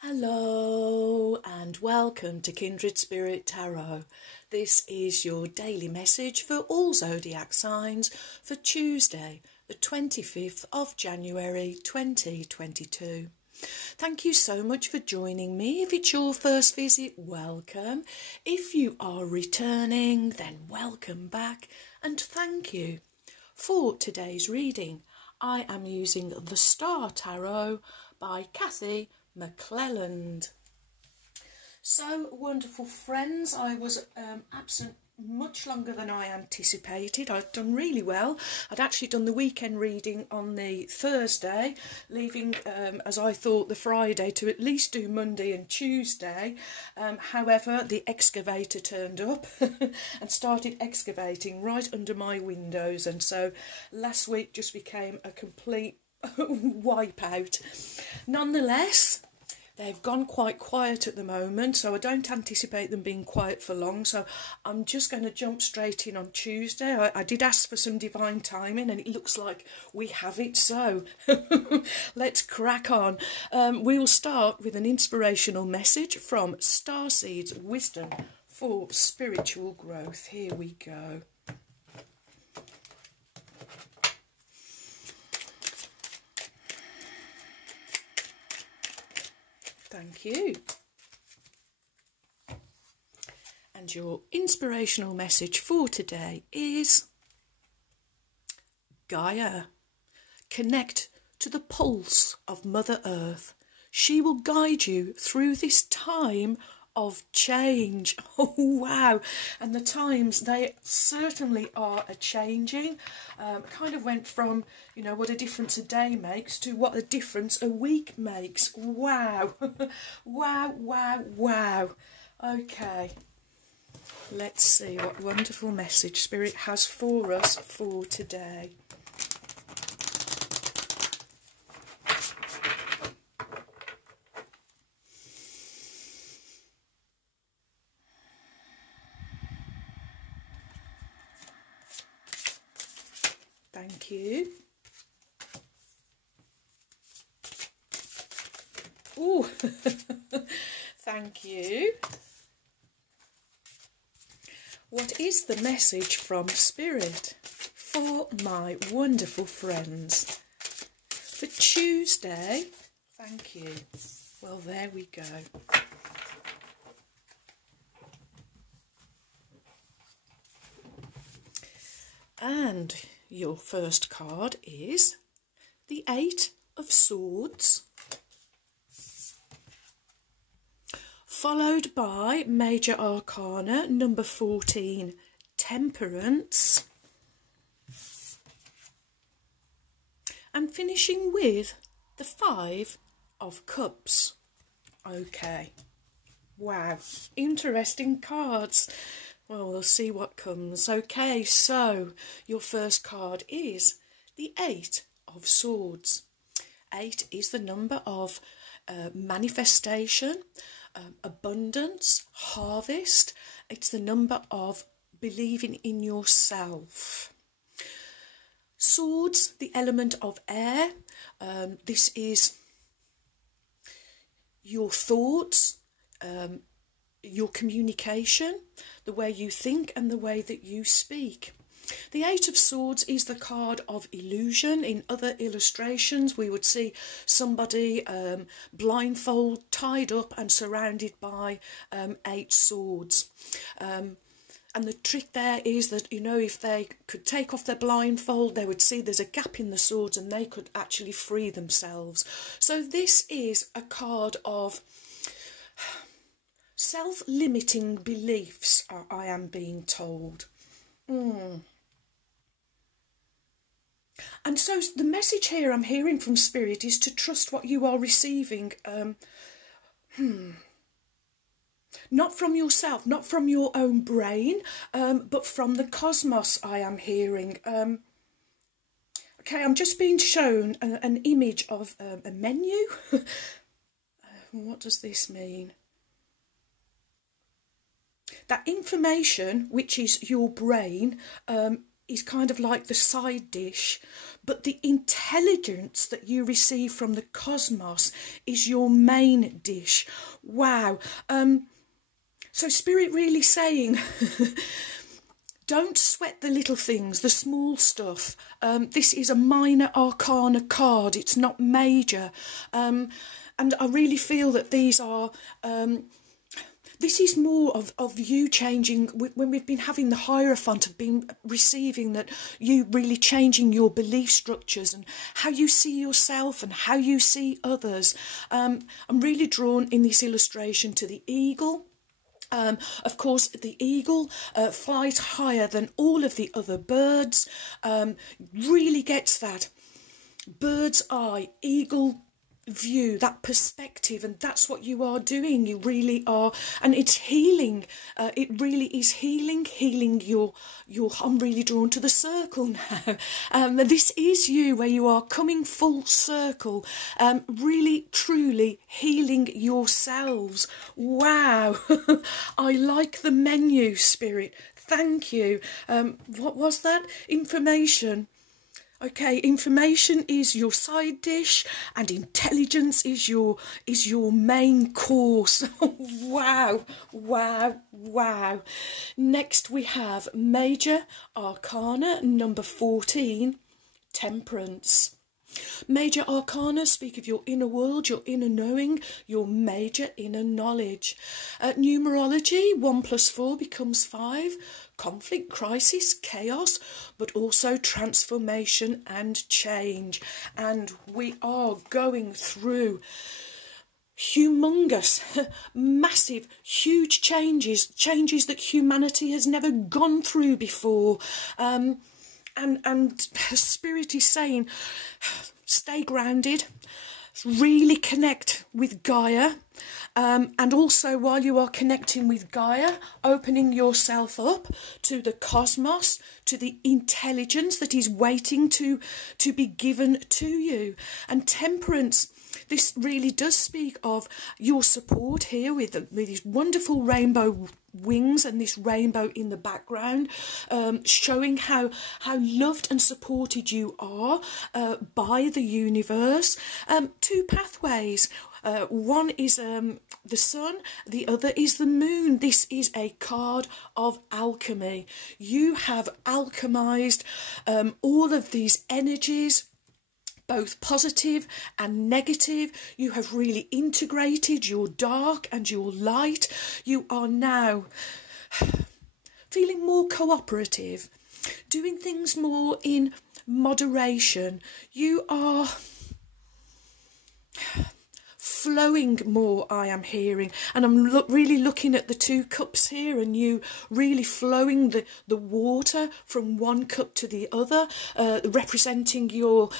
Hello and welcome to Kindred Spirit Tarot. This is your daily message for all zodiac signs for Tuesday, the 25th of January 2022. Thank you so much for joining me. If it's your first visit, welcome. If you are returning, then welcome back and thank you. For today's reading, I am using the Star Tarot by Kathy McClelland. So, wonderful friends, I was absent much longer than I anticipated. I'd done really well. I'd actually done the weekend reading on the Thursday, leaving, as I thought, the Friday to at least do Monday and Tuesday. However, the excavator turned up and started excavating right under my windows, and so last week just became a complete wipeout. Nonetheless, they've gone quite quiet at the moment, so I don't anticipate them being quiet for long. So I'm just going to jump straight in on Tuesday. I did ask for some divine timing, and it looks like we have it. So let's crack on. We will start with an inspirational message from Starseed's Wisdom for Spiritual Growth. Here we go. Thank you. And your inspirational message for today is Gaia. Connect to the pulse of Mother Earth. She will guide you through this time of change. Oh, wow. And the times, they certainly are a-changing. Kind of went from, you know, what a difference a day makes to what a difference a week makes. Wow. Wow, wow, wow. Okay. Let's see what wonderful message Spirit has for us for today. Thank you. Oh, thank you. What is the message from Spirit for my wonderful friends for Tuesday? Thank you. Well, there we go. And your first card is the Eight of Swords, followed by Major Arcana number 14, Temperance, and finishing with the Five of Cups. Okay, wow, interesting cards. Well, we'll see what comes. Okay, so your first card is the Eight of Swords. 8 is the number of manifestation, abundance, harvest. It's the number of believing in yourself. Swords, the element of air. This is your thoughts, your communication, the way you think and the way that you speak. The Eight of Swords is the card of illusion. In other illustrations we would see somebody blindfold, tied up and surrounded by 8 swords. And the trick there is that, you know, if they could take off their blindfold, they would see there's a gap in the swords and they could actually free themselves. So this is a card of self-limiting beliefs, I am being told. And so the message here I'm hearing from Spirit is to trust what you are receiving. Not from yourself, not from your own brain, but from the cosmos, I am hearing. Okay, I'm just being shown an image of a menu. What does this mean? That information, which is your brain, is kind of like the side dish, but the intelligence that you receive from the cosmos is your main dish. Wow. So Spirit really saying, don't sweat the little things, the small stuff. This is a minor arcana card. It's not major. And I really feel that these are... this is more of you changing, when we've been having the Hierophant, have been receiving that you really changing your belief structures and how you see yourself and how you see others. I'm really drawn in this illustration to the eagle. Of course, the eagle flies higher than all of the other birds, really gets that bird's eye, eagle view, that perspective, and that's what you are doing. You really are, and it's healing. It really is healing your I'm really drawn to the circle now. This is you, where you are coming full circle, really truly healing yourselves. Wow. I like the menu, Spirit. Thank you. What was that? Information. Okay, information is your side dish and intelligence is your main course. Wow, wow, wow. Next we have Major Arcana number 14, Temperance. Major Arcana speak of your inner world, your inner knowing, your major inner knowledge. Numerology, 1 + 4 becomes 5. Conflict, crisis, chaos, but also transformation and change. And we are going through humongous, massive, huge changes that humanity has never gone through before. And Spirit is saying, stay grounded, really connect with Gaia, and also while you are connecting with Gaia, opening yourself up to the cosmos, to the intelligence that is waiting to be given to you. And Temperance, this really does speak of your support here with these wonderful rainbow wings and this rainbow in the background, showing how loved and supported you are by the universe. 2 pathways. One is the sun, the other is the moon. This is a card of alchemy. You have alchemized all of these energies, both positive and negative. You have really integrated your dark and your light. You are now feeling more cooperative, doing things more in moderation. You are flowing more, I am hearing, and I'm really looking at the 2 cups here, and you really flowing the water from one cup to the other, representing your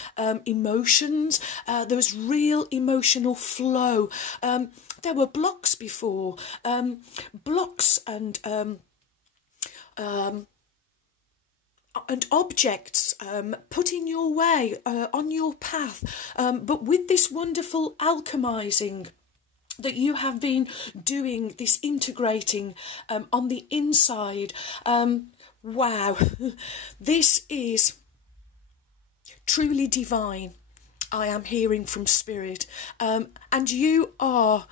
emotions. There was real emotional flow. There were blocks before, blocks and objects put in your way, on your path, but with this wonderful alchemizing that you have been doing, this integrating on the inside, wow, this is truly divine, I am hearing from Spirit, and you are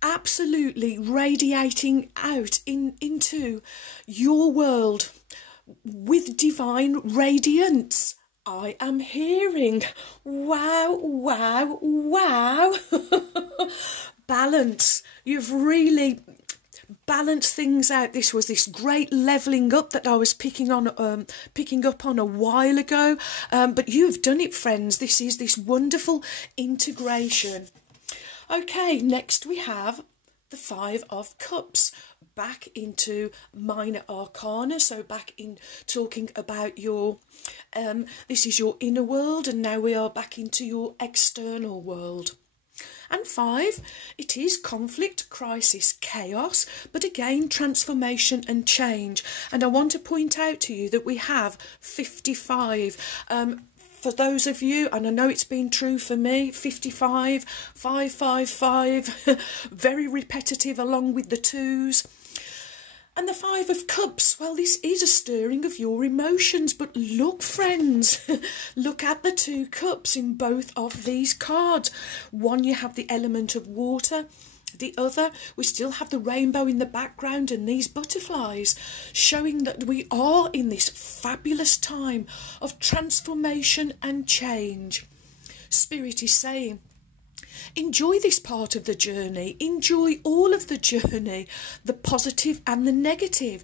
absolutely radiating out into your world with divine radiance. I am hearing. Wow, wow, wow. Balance. You've really balanced things out. This was this great levelling up that I was picking up on a while ago. But you've done it, friends. This is this wonderful integration. Okay, next we have the 5 of Cups. Back into minor arcana, so back in talking about your this is your inner world, and now we are back into your external world. And 5, it is conflict, crisis, chaos, but again transformation and change. And I want to point out to you that we have 55. For those of you, and I know it's been true for me, 55, 555, very repetitive along with the 2s. And the Five of Cups, well, this is a stirring of your emotions. But look, friends, look at the two cups in both of these cards. One, you have the element of water. The other, we still have the rainbow in the background and these butterflies, showing that we are in this fabulous time of transformation and change. Spirit is saying, enjoy this part of the journey, enjoy all of the journey, the positive and the negative,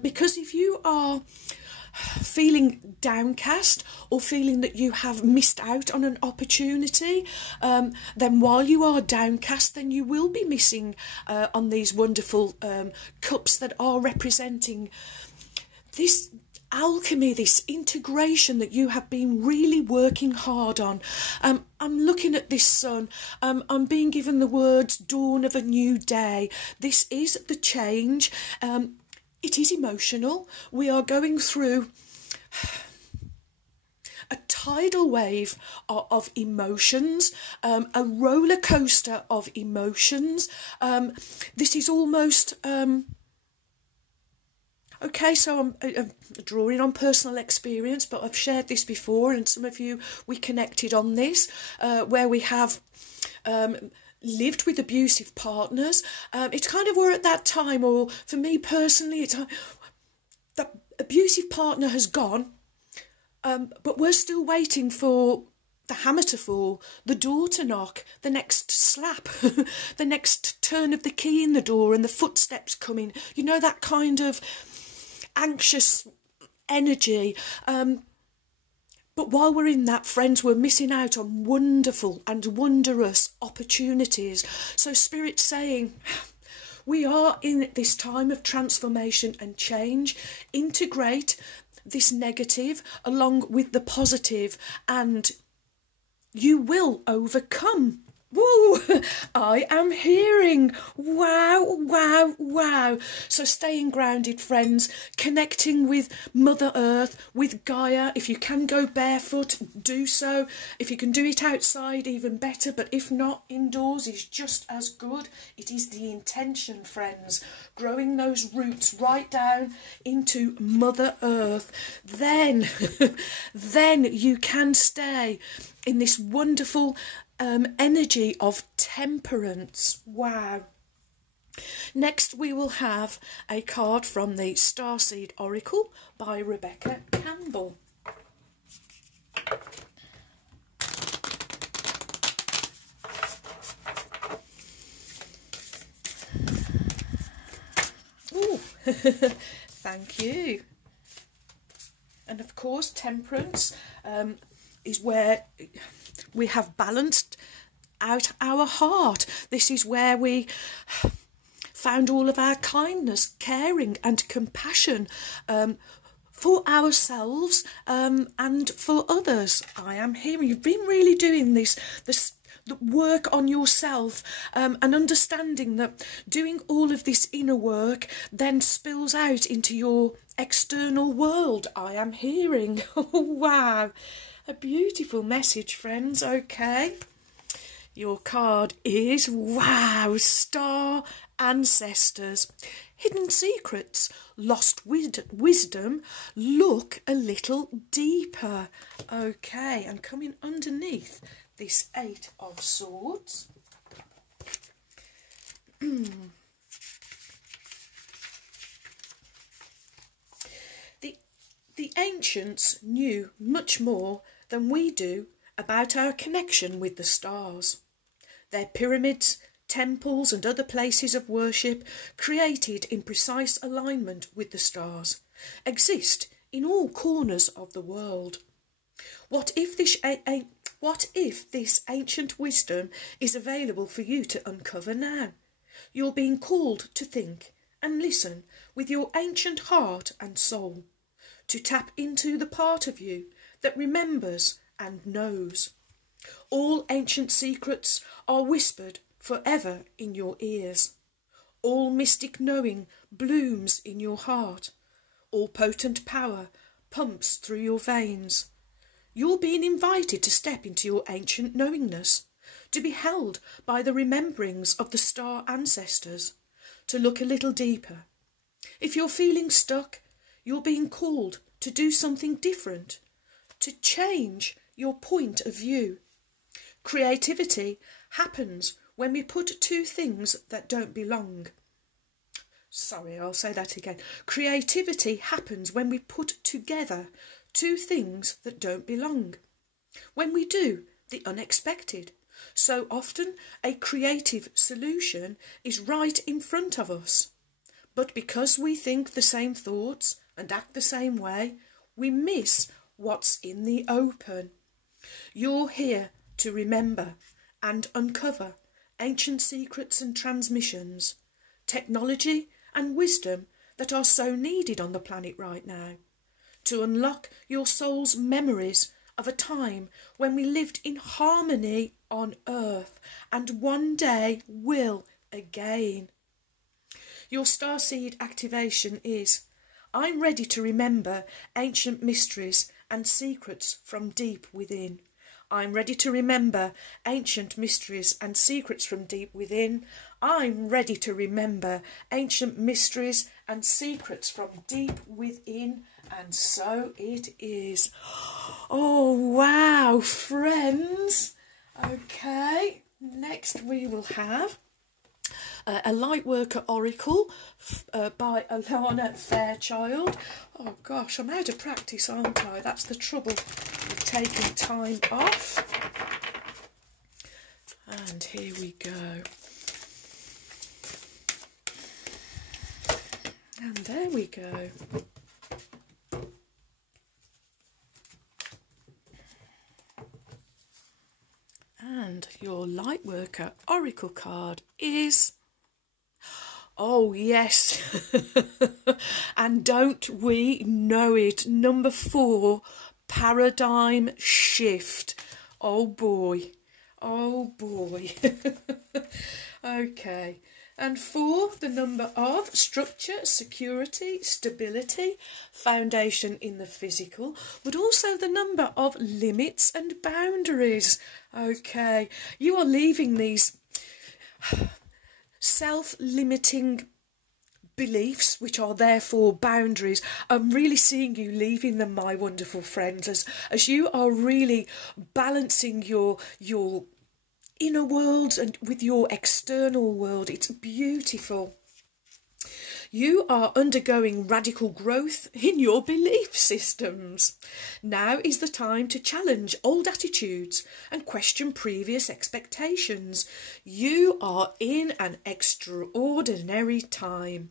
because if you are feeling downcast or feeling that you have missed out on an opportunity, then while you are downcast, then you will be missing on these wonderful cups that are representing this alchemy, this integration that you have been really working hard on. I'm looking at this sun. I'm being given the words dawn of a new day. This is the change. It is emotional. We are going through a tidal wave of emotions, a roller coaster of emotions. This is almost... Okay, so I'm drawing on personal experience, but I've shared this before, and some of you, we connected on this, where we have lived with abusive partners. It's kind of we're at that time, or for me personally, it's the abusive partner has gone, but we're still waiting for the hammer to fall, the door to knock, the next slap, the next turn of the key in the door and the footsteps coming. You know, that kind of anxious energy. But while we're in that, friends, we're missing out on wonderful and wondrous opportunities. So Spirit's saying, we are in this time of transformation and change. Integrate this negative along with the positive, and you will overcome. Woo! I am hearing. Wow, wow, wow. So staying grounded, friends, connecting with Mother Earth, with Gaia. If you can go barefoot, do so. If you can do it outside, even better. But if not, indoors is just as good. It is the intention, friends. Growing those roots right down into Mother Earth. Then, then you can stay in this wonderful energy of temperance. Wow. Next we will have a card from the Starseed Oracle by Rebecca Campbell. Ooh, thank you. And of course, Temperance is where we have balanced out our heart. This is where we found all of our kindness, caring and compassion for ourselves and for others. I am hearing you've been really doing this work on yourself, and understanding that doing all of this inner work then spills out into your external world. I am hearing. Oh, wow. A beautiful message, friends. Okay. Your card is, wow, Star Ancestors. Hidden secrets, lost wisdom, look a little deeper. Okay, and coming underneath this Eight of Swords. The ancients knew much more than we do about our connection with the stars. Their pyramids, temples and other places of worship, created in precise alignment with the stars, exist in all corners of the world. What if this ancient wisdom is available for you to uncover now? You're being called to think and listen with your ancient heart and soul, to tap into the part of you that remembers and knows. All ancient secrets are whispered forever in your ears. All mystic knowing blooms in your heart. All potent power pumps through your veins. You're being invited to step into your ancient knowingness, to be held by the rememberings of the star ancestors, to look a little deeper. If you're feeling stuck, you're being called to do something different, to change your point of view. Creativity happens when we put two things that don't belong. Sorry, I'll say that again. Creativity happens when we put together two things that don't belong. When we do the unexpected. So often a creative solution is right in front of us. But because we think the same thoughts and act the same way, we miss what's in the open. You're here to remember and uncover ancient secrets and transmissions, technology and wisdom that are so needed on the planet right now, to unlock your soul's memories of a time when we lived in harmony on Earth and one day will again. Your starseed activation is, I'm ready to remember ancient mysteries and secrets from deep within. I'm ready to remember ancient mysteries and secrets from deep within. I'm ready to remember ancient mysteries and secrets from deep within. And so it is. Oh, wow, friends. Okay, next we will have a Lightworker Oracle by Alana Fairchild. Oh gosh, I'm out of practice, aren't I? That's the trouble with taking time off. And here we go. And there we go. And your Lightworker Oracle card is... Oh, yes. And don't we know it? Number 4, Paradigm Shift. Oh, boy. Oh, boy. Okay. And 4, the number of structure, security, stability, foundation in the physical, but also the number of limits and boundaries. Okay. You are leaving these self-limiting beliefs, which are therefore boundaries. I'm really seeing you leaving them, my wonderful friends, as you are really balancing your inner world and with your external world. It's beautiful. You are undergoing radical growth in your belief systems. Now is the time to challenge old attitudes and question previous expectations. You are in an extraordinary time.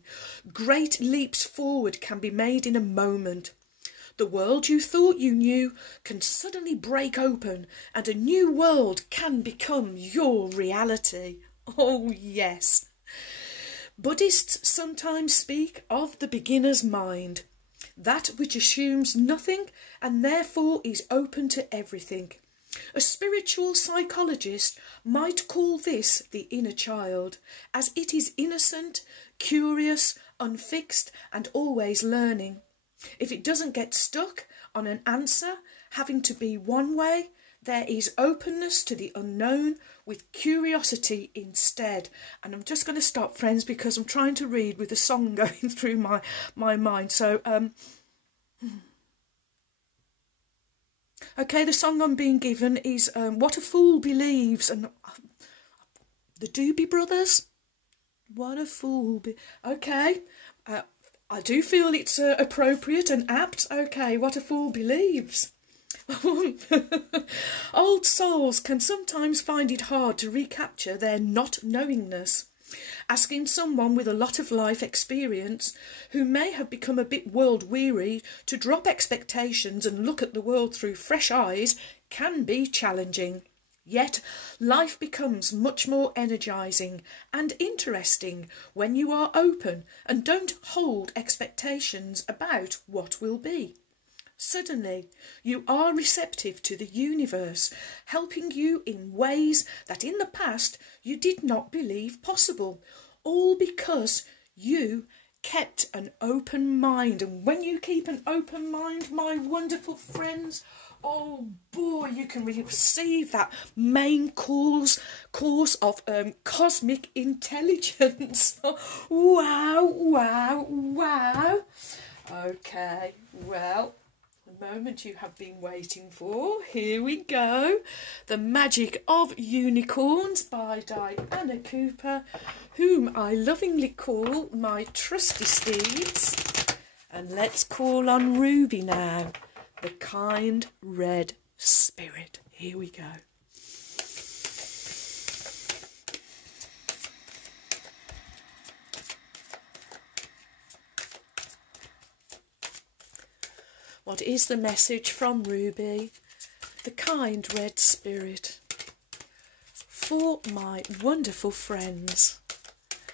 Great leaps forward can be made in a moment. The world you thought you knew can suddenly break open and a new world can become your reality. Oh, yes. Buddhists sometimes speak of the beginner's mind, that which assumes nothing and therefore is open to everything. A spiritual psychologist might call this the inner child, as it is innocent, curious, unfixed and always learning. If it doesn't get stuck on an answer having to be one way, there is openness to the unknown with curiosity instead. And I'm just going to stop, friends, because I'm trying to read with a song going through my mind. So, okay, the song I'm being given is What a Fool Believes, and the Doobie Brothers. What a fool okay, I do feel it's appropriate and apt. Okay, What a Fool Believes. Old souls can sometimes find it hard to recapture their not-knowingness. Asking someone with a lot of life experience, who may have become a bit world-weary, to drop expectations and look at the world through fresh eyes can be challenging. Yet life becomes much more energising and interesting when you are open and don't hold expectations about what will be. Suddenly, you are receptive to the universe, helping you in ways that in the past you did not believe possible, all because you kept an open mind. And when you keep an open mind, my wonderful friends, Oh boy, you can receive that main course of cosmic intelligence. Wow, wow, wow. Okay, well, the moment you have been waiting for. Here we go. The Magic of Unicorns by Diana Cooper, whom I lovingly call my trusty steeds. And let's call on Ruby now, the kind red spirit. Here we go. What is the message from Ruby, the kind red spirit, for my wonderful friends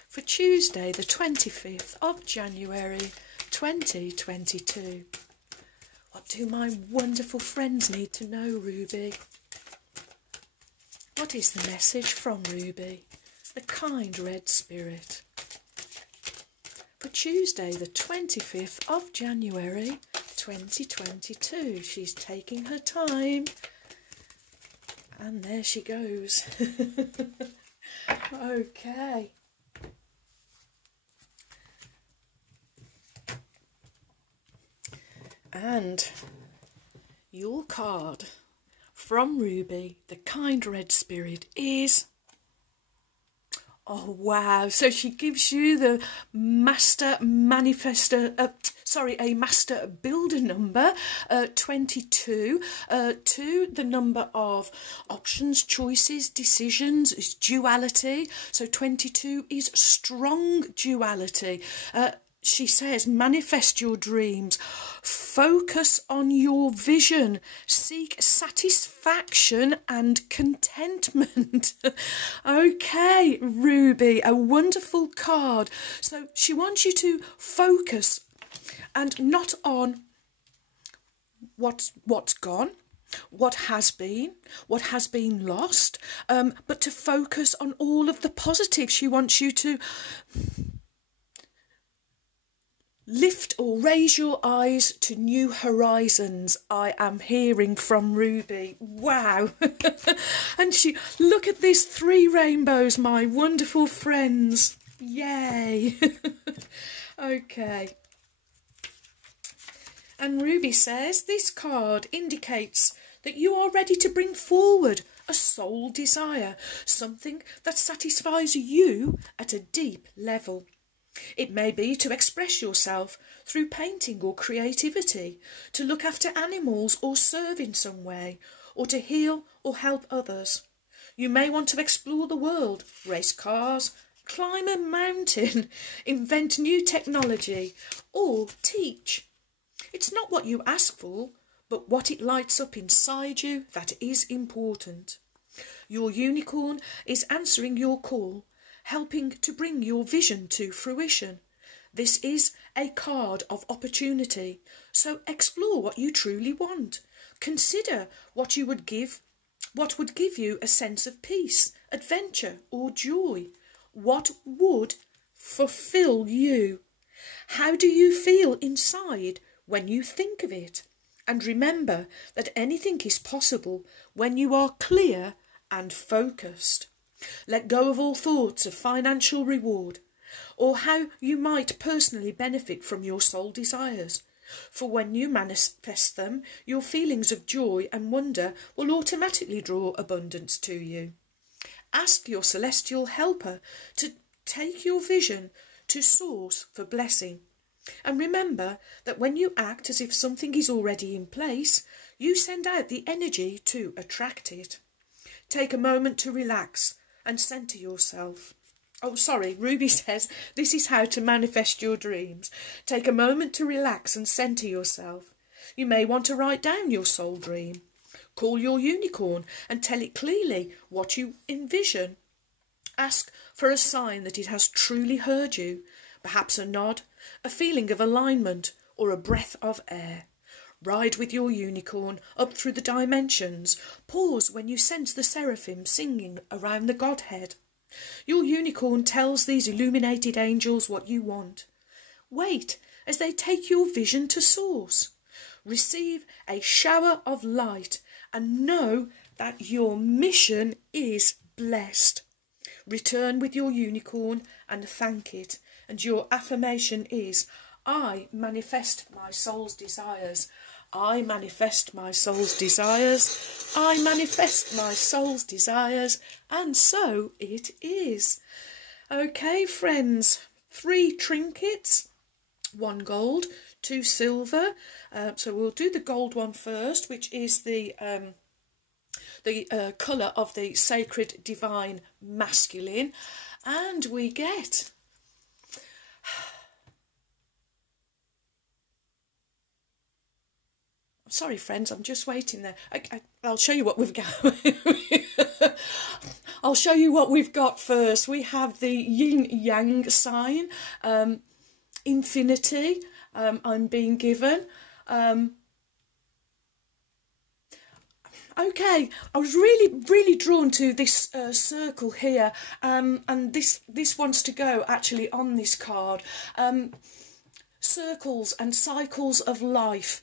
for Tuesday the 25th of January 2022? What do my wonderful friends need to know, Ruby? What is the message from Ruby, the kind red spirit, for Tuesday the 25th of January 2022? She's taking her time, and there she goes. Okay. And your card from Ruby, the kind red spirit, is... Oh, wow. So she gives you the master manifestor, a master builder number, 22, 2, the number of options, choices, decisions, is duality. So 22 is strong duality. She says, manifest your dreams, focus on your vision, seek satisfaction and contentment. Okay, Ruby, a wonderful card. So she wants you to focus and not on what's gone, what has been lost, but to focus on all of the positive. She wants you to lift or raise your eyes to new horizons. I am hearing from Ruby. Wow. And look at these 3 rainbows, my wonderful friends. Yay. Okay. And Ruby says this card indicates that you are ready to bring forward a soul desire, something that satisfies you at a deep level. It may be to express yourself through painting or creativity, to look after animals or serve in some way, or to heal or help others. You may want to explore the world, race cars, climb a mountain, invent new technology, or teach. It's not what you ask for, but what it lights up inside you that is important. Your unicorn is answering your call, helping to bring your vision to fruition. This is a card of opportunity, so explore what you truly want. Consider what would give you a sense of peace, adventure or joy. What would fulfill you? How do you feel inside when you think of it? And remember that anything is possible when you are clear and focused. Let go of all thoughts of financial reward or how you might personally benefit from your soul desires. For when you manifest them, your feelings of joy and wonder will automatically draw abundance to you. Ask your celestial helper to take your vision to source for blessing. And remember that when you act as if something is already in place, you send out the energy to attract it. Take a moment to relax and centre yourself. Oh, sorry, Ruby says this is how to manifest your dreams. Take a moment to relax and centre yourself. You may want to write down your soul dream. Call your unicorn and tell it clearly what you envision. Ask for a sign that it has truly heard you, perhaps a nod, a feeling of alignment, or a breath of air. Ride with your unicorn up through the dimensions. Pause when you sense the seraphim singing around the Godhead. Your unicorn tells these illuminated angels what you want. Wait as they take your vision to source. receive a shower of light, and know that your mission is blessed. Return with your unicorn and thank it. And your affirmation is, I manifest my soul's desires. I manifest my soul's desires. I manifest my soul's desires. And so it is. Okay, friends. 3 trinkets, 1 gold, 2 silver. So we'll do the gold one first, which is the colour of the sacred divine masculine, and we get sorry friends, I'm just waiting there. I'll show you what we've got. I'll show you what we've got first. We have the yin yang sign, infinity. I'm being given. Okay, I was really drawn to this circle here, and this wants to go actually on this card. Circles and cycles of life.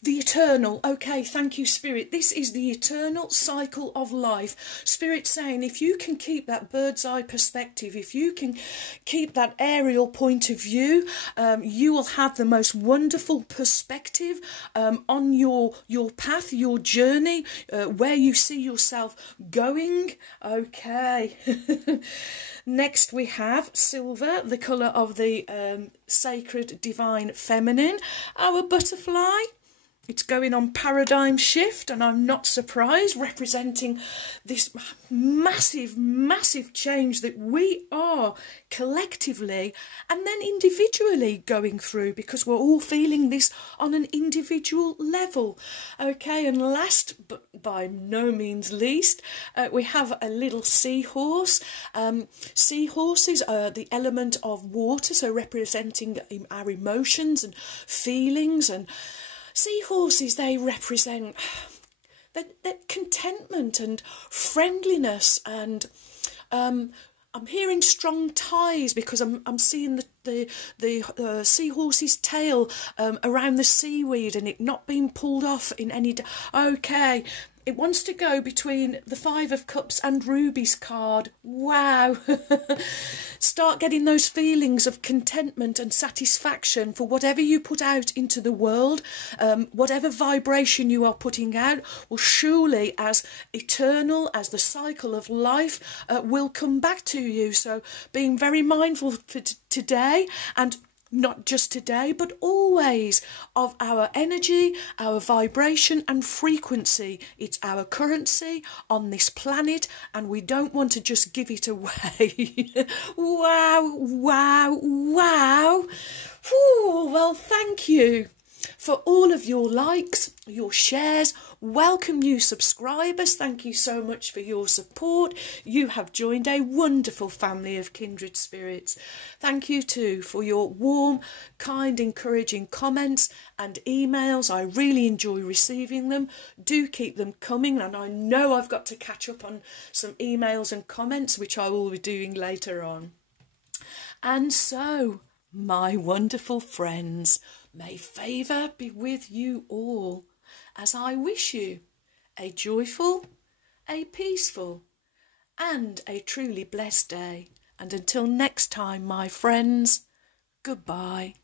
The eternal. Okay, thank you, Spirit. This is the eternal cycle of life. Spirit saying, if you can keep that bird's eye perspective, if you can keep that aerial point of view, you will have the most wonderful perspective on your path, your journey, where you see yourself going. Okay. Next we have silver, the colour of the sacred divine feminine. Our butterfly. It's going on paradigm shift, and I'm not surprised, representing this massive change that we are collectively and then individually going through, because we're all feeling this on an individual level. Okay, and last but by no means least, we have a little seahorse. Seahorses are the element of water, so representing our emotions and feelings, and seahorses, they represent that contentment and friendliness, and I'm hearing strong ties, because I'm seeing the seahorse's tail around the seaweed and it not being pulled off in any... Okay, it wants to go between the 5 of Cups and Ruby's card. Wow. Start getting those feelings of contentment and satisfaction for whatever you put out into the world. Whatever vibration you are putting out will surely, as eternal as the cycle of life, will come back to you. So being very mindful for today, and not just today, but always, of our energy, our vibration and frequency. It's our currency on this planet, and we don't want to just give it away. Wow, wow, wow. Ooh, well, thank you for all of your likes, your shares. Welcome new subscribers. Thank you so much for your support. You have joined a wonderful family of kindred spirits. Thank you too for your warm, kind, encouraging comments and emails. I really enjoy receiving them. Do keep them coming, and I know I've got to catch up on some emails and comments, which I will be doing later on. And so, my wonderful friends, may favour be with you all, as I wish you a joyful, a peaceful, and a truly blessed day. And until next time, my friends, goodbye.